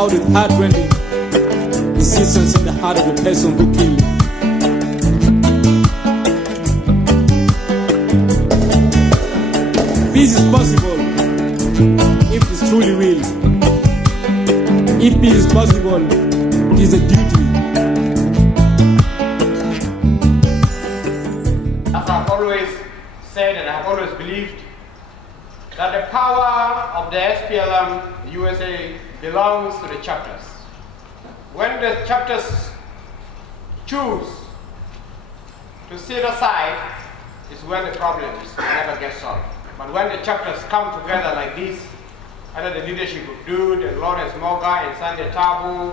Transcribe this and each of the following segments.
out with heartrending insistence in the heart of the person who killed you. Peace is possible if it's truly will. If peace is possible, it is a duty. As I've always said and I've always believed, that the power of the SPLM USA belongs to the chapters. When the chapters choose to sit aside is when the problems never get solved. But when the chapters come together like this, under the leadership of Dude and Lawrence Moga and Sanjay Tabu,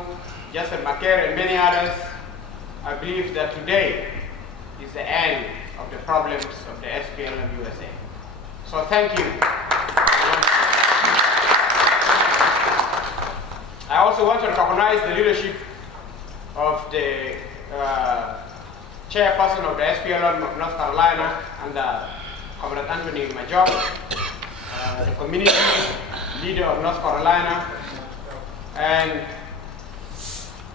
Justin McCare and many others, I believe that today is the end of the problems of the SPLM USA. So thank you. I also want to recognize the leadership of the chairperson of the SPLM of North Carolina under Comrade Anthony Majok, the community leader of North Carolina, and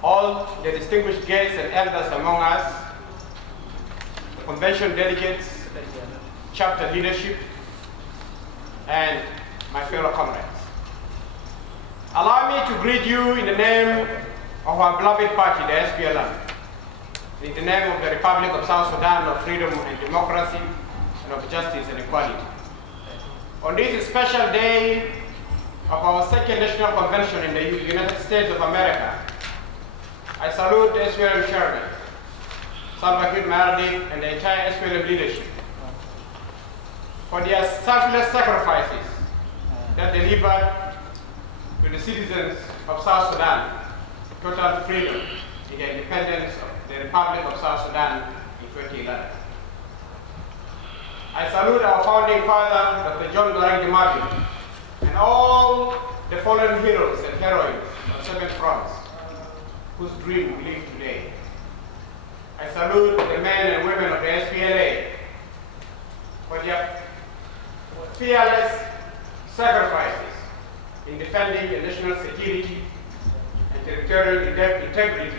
all the distinguished guests and elders among us, the convention delegates, chapter leadership, and my fellow comrades. Allow me to greet you in the name of our beloved party, the SPLM, in the name of the Republic of South Sudan of freedom and democracy and of justice and equality. On this special day of our second national convention in the United States of America, I salute the SPLM chairman, Salva Kiir Mayardit, and the entire SPLM leadership for their selfless sacrifices that delivered to the citizens of South Sudan total freedom in the independence of the Republic of South Sudan in 2011. I salute our founding father, Dr. John Garang DiMaggio, and all the fallen heroes and heroines on seven fronts whose dream we live today. I salute the men and women of the SPLA for their fearless sacrifices in defending the national security and territorial integrity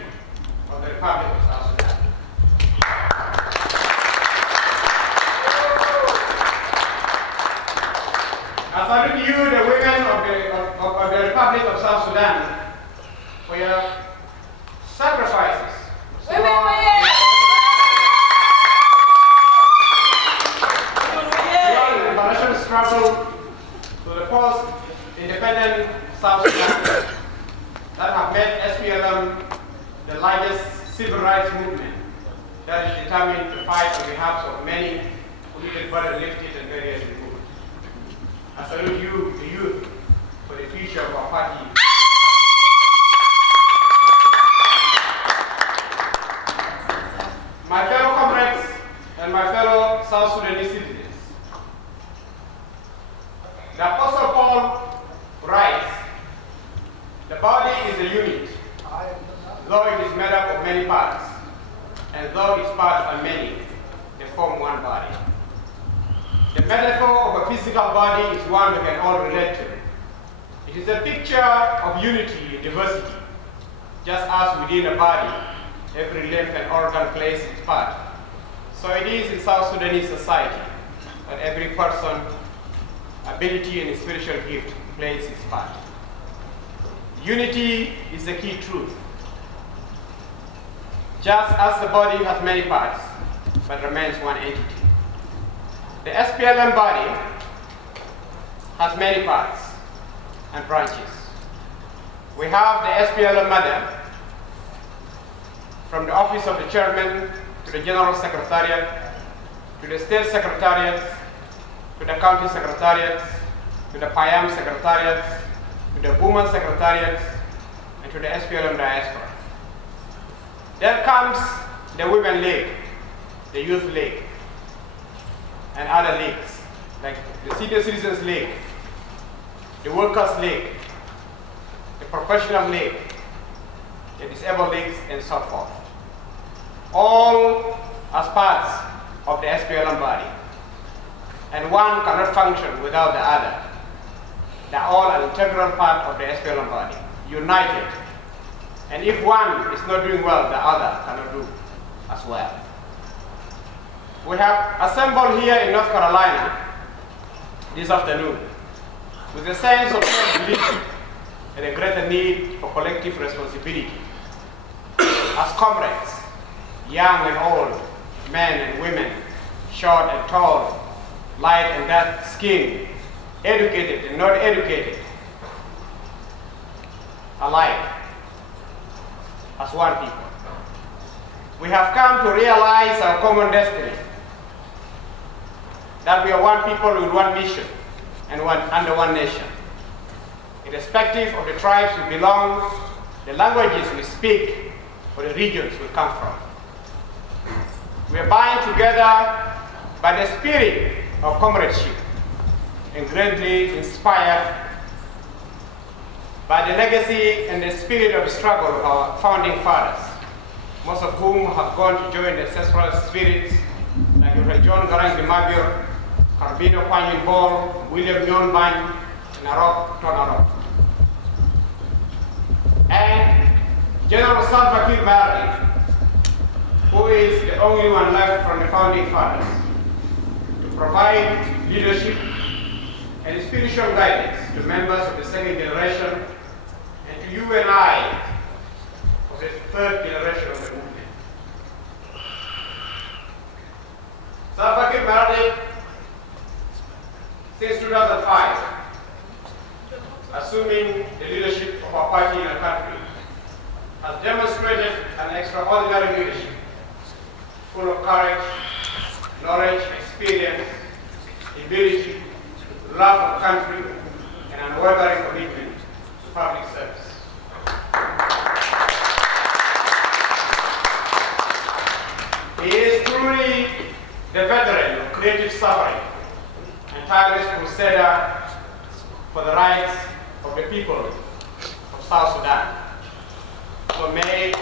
of the Republic of South Sudan. I salute you, the women of the Republic of South Sudan, for your sacrifices. Your international struggle to the post-independent South Sudan that have made SPLM the largest civil rights movement that is determined to fight on behalf of many who needed burden lifted and barriers removed. I salute you, the youth, for the future of our party. My fellow comrades and my fellow South Sudanese citizens, the Apostle Paul writes, the body is a unit, though it is made up of many parts, and though its parts are many, they form one body. The metaphor of a physical body is one we can all relate to. It is a picture of unity and diversity. Just as within a body, every limb and organ plays its part, so it is in South Sudanese society that every person, ability and spiritual gift plays its part. Unity is the key truth. Just as the body has many parts, but remains one entity. The SPLM body has many parts and branches. We have the SPLM mother, from the office of the chairman to the general secretariat, to the state secretariats, to the county secretariats, to the PAYAM secretariats, to the women secretariats, and to the SPLM diaspora. Then comes the Women League, the Youth League, and other leagues, like the Senior Citizens League, the Workers League, the Professional League, the Disabled Leagues, and so forth. All as parts of the SPLM body. And one cannot function without the other. They are all an integral part of the SPLM body. united. And if one is not doing well, the other cannot do as well. We have assembled here in North Carolina this afternoon with a sense of self-belief and a greater need for collective responsibility. As comrades, young and old, men and women, short and tall, light and dark skinned, educated and not educated, alike, as one people. We have come to realize our common destiny, that we are one people with one mission and under one nation. Irrespective of the tribes we belong, the languages we speak, or the regions we come from. We are bound together by the spirit of comradeship and greatly inspired by the legacy and the spirit of struggle of our founding fathers, most of whom have gone to join the ancestral spirits like John Garang de Mabio, Carbino Kwanyin Ball, William Nyon Bany, and Arok Tonarok. And General Salva Kiir Mayardit, who is the only one left from the founding fathers, to provide leadership and spiritual guidance to members of the second generation and to you and I of the third generation of the movement. Salva Kiir Mayardit, since 2005, assuming the leadership of our party in the country, has demonstrated an extraordinary leadership, full of courage, knowledge, experience, ability, love of country, and unwavering commitment to public service. He is truly the veteran of creative suffering and tireless crusader for the rights of the people of South Sudan. So may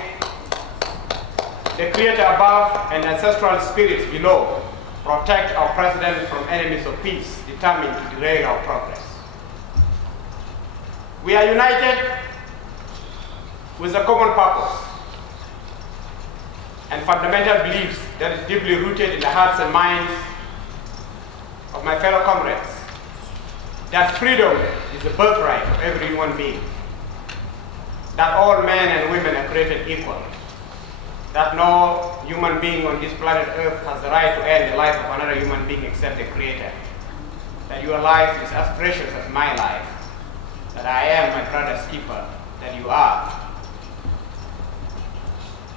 the Creator above and ancestral spirits below protect our President from enemies of peace determined to derail our progress. We are united with a common purpose and fundamental beliefs that is deeply rooted in the hearts and minds of my fellow comrades, that freedom is the birthright of every human being, that all men and women are created equal, that no human being on this planet Earth has the right to end the life of another human being except the Creator, that your life is as precious as my life, that I am my brother's keeper, that you are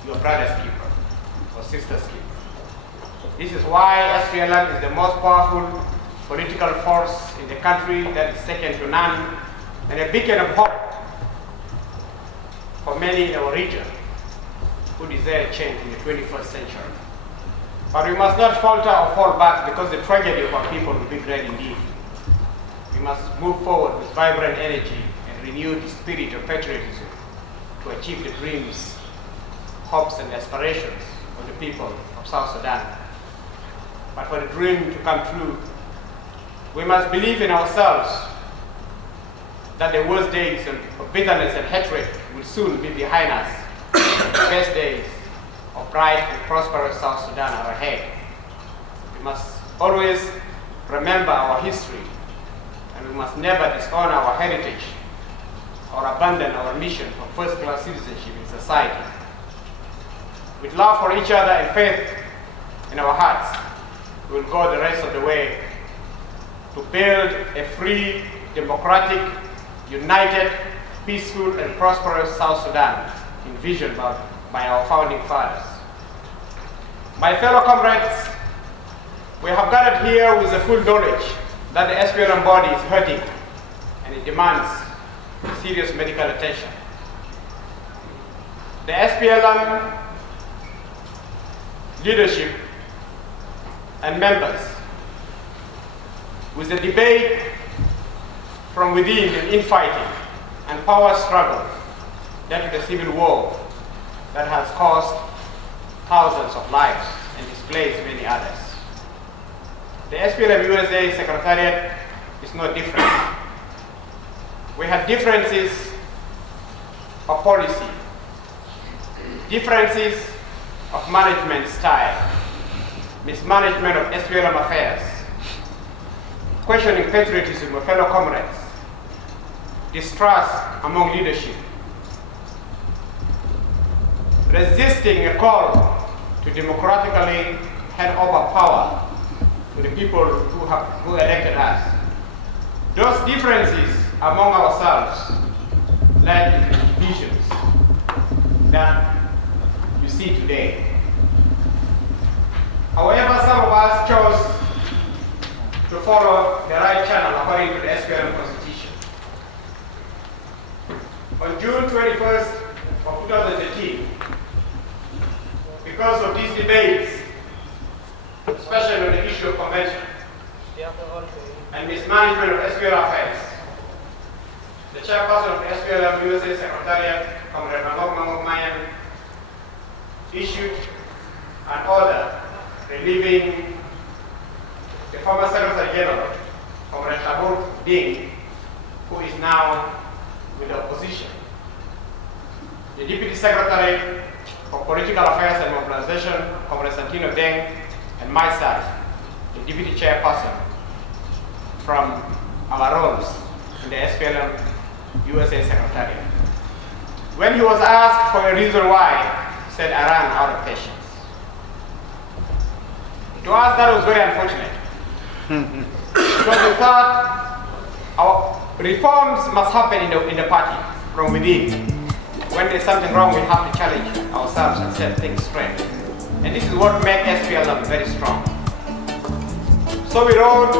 your brother's keeper or sister's keeper. This is why SPLM is the most powerful political force in the country, that is second to none, and a beacon of hope for many in our region who desire change in the 21st century. But we must not falter or fall back, because the tragedy of our people will be great indeed. We must move forward with vibrant energy and renewed spirit of patriotism to achieve the dreams, hopes, and aspirations of the people of South Sudan. But for the dream to come true, we must believe in ourselves that the worst days of bitterness and hatred will soon be behind us. The best days of bright and prosperous South Sudan are ahead. We must always remember our history, and we must never disown our heritage or abandon our mission for first-class citizenship in society. With love for each other and faith in our hearts, we will go the rest of the way to build a free, democratic, united, peaceful, and prosperous South Sudan envisioned by our founding fathers. My fellow comrades, we have gathered here with the full knowledge that the SPLM body is hurting and it demands serious medical attention. The SPLM leadership and members, with the debate from within and infighting and power struggle led to the civil war that has cost thousands of lives and displaced many others. The SPLM USA Secretariat is no different. We have differences of policy, differences of management style, mismanagement of SPLM affairs, questioning patriotism of fellow comrades, distrust among leadership, resisting a call to democratically hand over power to the people who elected us. Those differences among ourselves led to divisions that you see today. However, some of us chose to follow the right channel according to the SPLM Constitution. On June 21st of 2013, because of these debates, especially on the issue of convention and mismanagement of SPLM affairs, the chairperson of the SPLM USA Secretariat, Comrade Mangok Mayan, issued an order relieving the former Secretary General, Comrade Ladu Gubek, who is now with the opposition. The Deputy Secretary for Political Affairs and Mobilization, Comrade Santino Deng, and myself, the Deputy Chairperson, from our roles in the SPLM USA Secretariat. When he was asked for a reason why, he said, "I ran out of patience." To us, that was very unfortunate. Because we thought our reforms must happen in the party from within. When there's something wrong, we have to challenge ourselves and set things straight. And this is what makes SPLM very strong. So we wrote